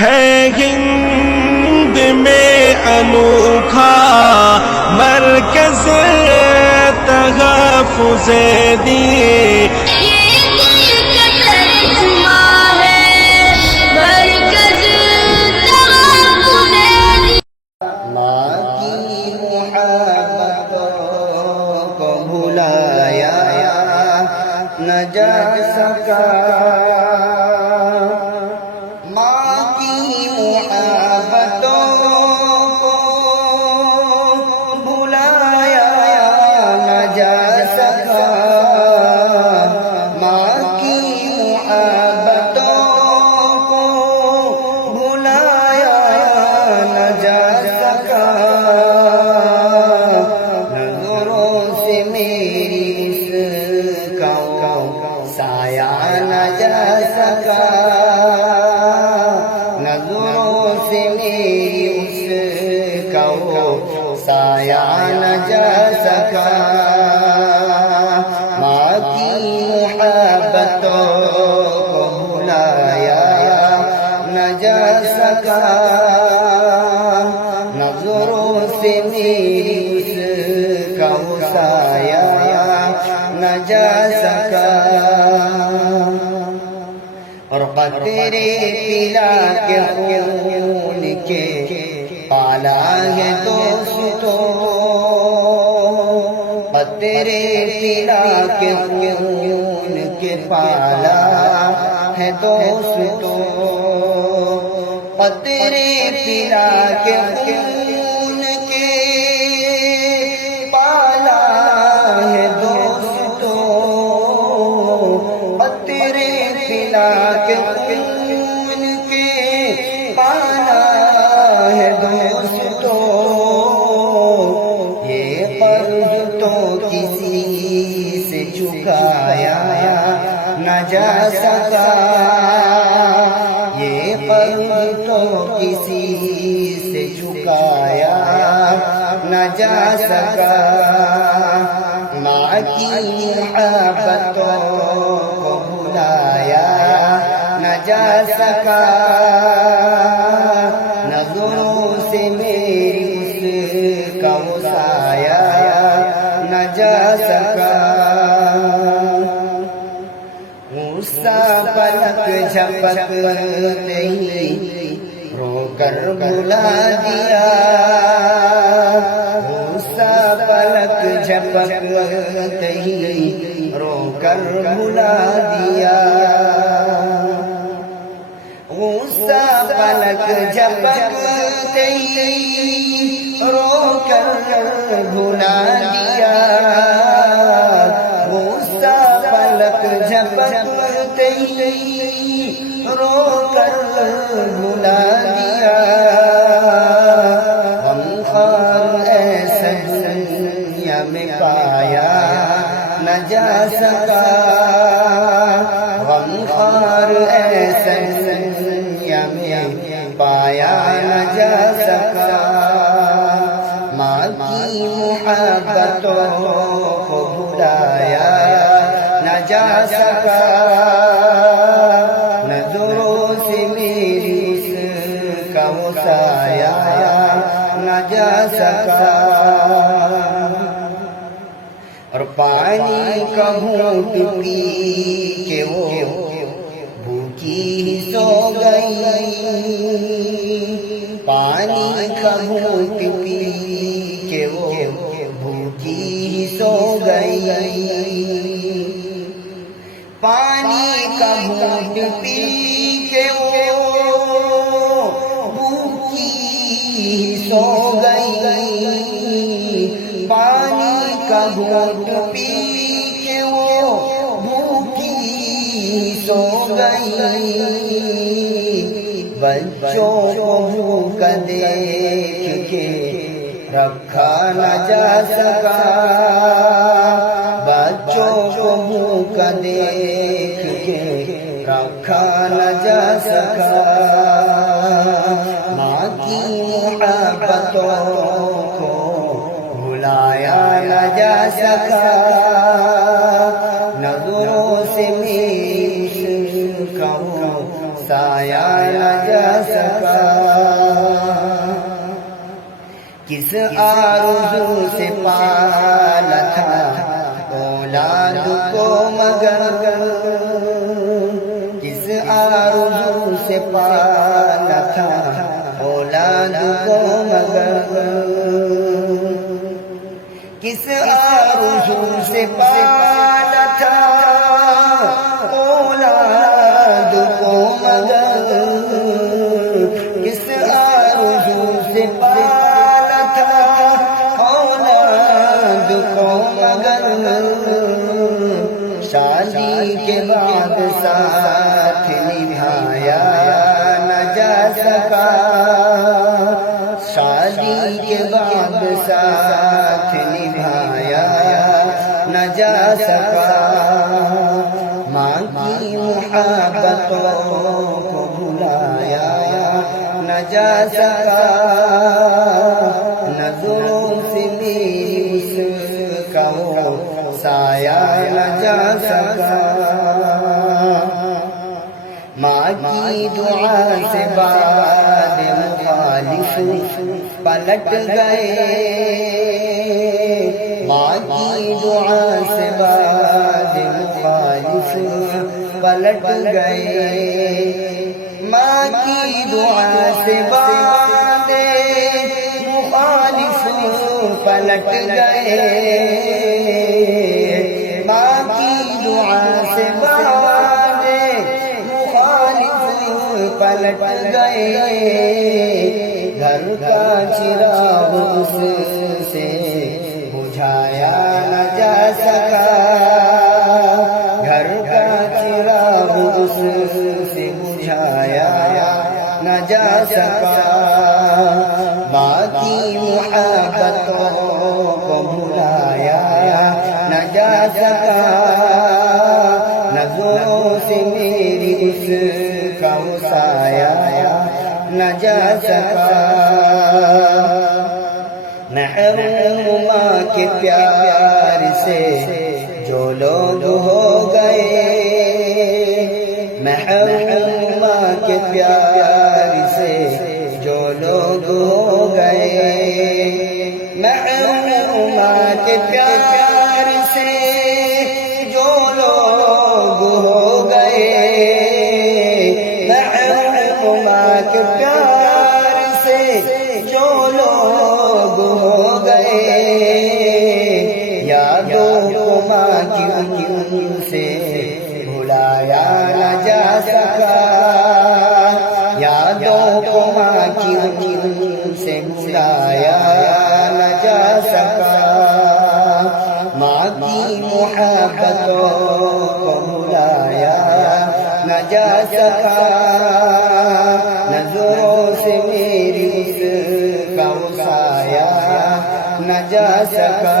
ہے ہند میں انوکھا مرکز تحفظ دین، نہ جا سکا ماں کی محبتوں کو بھلایا نہ جا سکا، ماں کی محبتوں کو بھلایا نہ جا سکا، نظروں سے میری سایہ نہ جا سکا، نظروں سے میری اس کا وہ سایہ نہ جا سکا، ماں کی محبتوں کو بھلایا نہ جا سکا، نظروں سے میری اس کا وہ سایہ نہ جا سکا، اور قطرے پلا کے خون کے پالا ہے دوستو، قطرے پلا کے خون کے پالا ہے دوستو، قطرے پلا کے خون کے پالا ہے دوستو، قطرے پلا کے خون کے پالا ہے دوستو، یہ قرض تو کسی سے چکایا نہ جا سکا، یہ قرض تو کسی سے چکایا نہ جا سکا، ماں کی محبتوں کو بھلایا نہ جا سکا، نظروں سے میری اس کا وہ سایہ نہ جا سکا، غصہ پلک جھپکتے ہی رو کر بھلا دیا، غصہ پلک جھپکتے ہی رو کر بھلا دیا، غصہ پلک جھپکتے ہی رو کر بھلا دیا، غصہ پلک جھپکتے ہی رو کر بھلا دیا، غمخوار ایسا دنیا میں پایا نہ جا سکا، غمخوار ایسا دنیا میں پایا نہ جا سکا، ماں کی محبتوں کو بھلایا نہ جا سکا، نظروں سے میری اس کا وہ سایہ نہ جا سکا، اور پانی کا گھونٹ پی کے وہ بھوکی ہی سو گئی، پانی کا گھونٹ پی کے وہ بھوکی ہی سو گئی، پانی کا گھونٹ پی کے وہ بھوکی ہی سو گئی، پانی کا گھونٹ پی کے وہ بھوکی ہی سو گئی، بچوں کو بھوک دیکھ کے رکھا نہ جا سکا، بچوں کو بھوک دیکھ کے رکھا نہ جا سکا، ماں کی محبتوں کو بھلایا نہ جا سکا، نظروں سے میری کا سایہ نہ جا جا سکا. کس آرزو سے پالا تھا اولاد کو مگر, کس آرزو سے پالا تھا اولاد کو مگر, کس آرزو سے پالا تھا اولاد کو مگر, کس آرزو سے پالا تھا اولاد کو مگر, شادی کے بعد ساتھ نبھایا نہ جا سکا, شادی کے بعد ساتھ نبھایا نہ جا سکا. ماں کی محبتوں کو بھلایا نہ جا سکا, نظروں سے میری اس کا وہ سایہ نہ جا سکا. ماں کی دعا سے بعد مخالف پلٹ گئے, ماں کی دعا سے بعد مخالف پلٹ گئے, ماں کی دعا سے بعد مخالف پلٹ گئے, ماں کی دعا سے بعد مخالف پلٹ گئے. گھر کا چراغ اس سے بجھایا نہ جا سکا, گھر کا چراغ اس سے بجھایا نہ جا سکا. باقی محبتوں کو بھلایا نہ جا سکا, نظروں سے میری اس کا سایہ نہ جا سکا. محروم ماں کے پیار سے جو لوگ ہو گئے, محروم ماں کے پیار سے جو لوگ ہو گئے, محروم ماں کے پیار سے جو لوگ ہو گئے, محروم ماں کے پیار سے جو لوگ ہو گئے. یادوں کو ماں کی ان سے بھلایا نہ جا سکا, یادوں کو ماں کی ان سے بھلایا نہ جا سکا. ماں کی محبتوں کو بھلایا نہ جا سکا, نظروں سے میری اس کا سایہ نہ جا سکا.